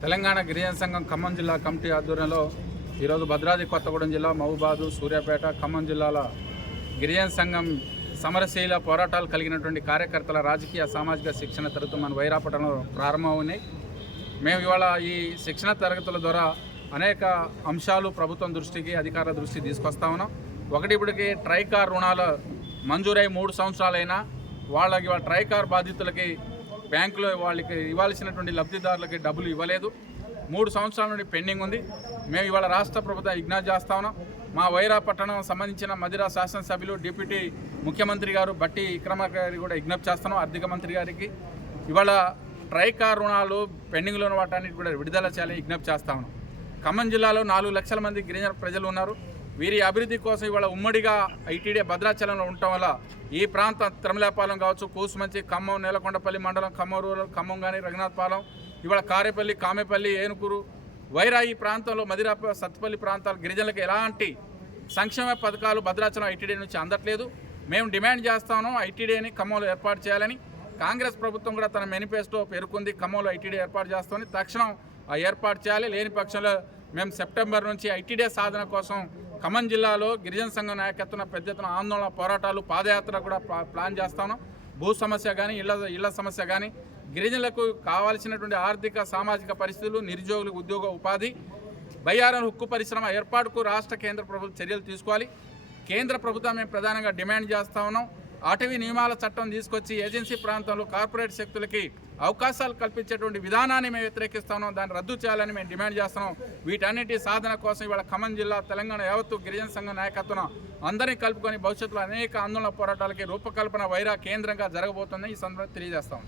తెలంగాణ గిరిజన సంఘం ఖమ్మం జిల్లా కమిటీ ఆధ్వర్యంలో ఈరోజు భద్రాద్రి కొత్తగూడెం జిల్లా మహబూబాదు సూర్యాపేట ఖమ్మం జిల్లాల గిరిజన సంఘం సమరశీల పోరాటాలు కలిగినటువంటి కార్యకర్తల రాజకీయ సామాజిక శిక్షణ తరగతి మన వైరాపటంలో ప్రారంభమవున్నాయి మేము ఇవాళ ఈ శిక్షణ తరగతుల ద్వారా అనేక అంశాలు ప్రభుత్వం దృష్టికి అధికార దృష్టికి తీసుకొస్తా ఉన్నాం. ఒకటి ఇప్పటికి ట్రైకార్ రుణాలు మంజూరై మూడు సంవత్సరాలైనా వాళ్ళకి వాళ్ళ ట్రైకార్ బాధితులకి బ్యాంకులో వాళ్ళకి ఇవ్వాల్సినటువంటి లబ్ధిదారులకి డబ్బులు ఇవ్వలేదు. మూడు సంవత్సరాల నుండి పెండింగ్ ఉంది. మేము ఇవాళ రాష్ట్ర ప్రభుత్వం ఇగ్నాజ్ చేస్తా ఉన్నాం. మా వైరా పట్టణం సంబంధించిన మదిరా శాసనసభ్యులు డిప్యూటీ ముఖ్యమంత్రి గారు బట్టి విక్రమ గారికి కూడా విజ్ఞప్తి చేస్తున్నాం ఆర్థిక మంత్రి గారికి. ఇవాళ ట్రైకార్ రుణాలు పెండింగ్లో ఉన్న వాటానికి కూడా విడుదల చేయాలని విజ్ఞప్తి చేస్తా ఉన్నాం. ఖమ్మం జిల్లాలో నాలుగు లక్షల మంది గిరిజన ప్రజలు ఉన్నారు. వీరి అభివృద్ధి కోసం ఇవాళ ఉమ్మడిగా ఐటీడీ భద్రాచలంలో ఉండటం వల్ల ఈ ప్రాంతం తిరుమలాపాలెం కావచ్చు కూసుమంచి ఖమ్మం నేలకొండపల్లి మండలం ఖమ్మం రూరల్ ఖమ్మం కానీ రఘునాథపాలెం ఇవాళ కారేపల్లి కామేపల్లి ఏనుకూరు వైరా ఈ ప్రాంతంలో మదిరాప సత్తుపల్లి ప్రాంతాల గిరిజనులకు ఎలాంటి సంక్షేమ పథకాలు భద్రాచలం ఐటీడీ నుంచి అందట్లేదు. మేము డిమాండ్ చేస్తాను ఐటీడీని ఖమ్మంలో ఏర్పాటు చేయాలని. కాంగ్రెస్ ప్రభుత్వం కూడా తన మేనిఫెస్టో పేర్కొంది ఖమ్మంలో ఐటీడీ ఏర్పాటు చేస్తామని తక్షణం ఆ ఏర్పాటు చేయాలి. లేని పక్షంలో మేము సెప్టెంబర్ నుంచి ఐటీడీ సాధన కోసం ఖమ్మం జిల్లాలో గిరిజన సంఘం నాయకత్వం పెద్ద ఎత్తున ఆందోళన పోరాటాలు పాదయాత్ర కూడా ప్లాన్ చేస్తాను. భూ సమస్య కానీ ఇళ్ళ ఇళ్ళ సమస్య కానీ గిరిజనులకు కావాల్సినటువంటి ఆర్థిక సామాజిక పరిస్థితులు నిరుద్యోగులకు ఉద్యోగ ఉపాధి బయ్యారం హుక్కు పరిశ్రమ ఏర్పాటుకు రాష్ట్ర కేంద్ర ప్రభుత్వం చర్యలు తీసుకోవాలి. కేంద్ర ప్రభుత్వం మేము ప్రధానంగా డిమాండ్ చేస్తా ఉన్నాం. అటవీ నియమాల చట్టం తీసుకొచ్చి ఏజెన్సీ ప్రాంతంలో కార్పొరేట్ శక్తులకి అవకాశాలు కల్పించేటువంటి విధానాన్ని మేము వ్యతిరేకిస్తా దాన్ని రద్దు చేయాలని మేము డిమాండ్ చేస్తున్నాం. వీటన్నిటి సాధన కోసం ఇవాళ ఖమ్మం జిల్లా తెలంగాణ యావత్తు గిరిజన సంఘం నాయకత్వం అందరినీ కలుపుకొని భవిష్యత్తులో అనేక ఆందోళన పోరాటాలకి రూపకల్పన వైరా కేంద్రంగా జరగబోతుందని ఈ సందర్భంగా తెలియజేస్తాం.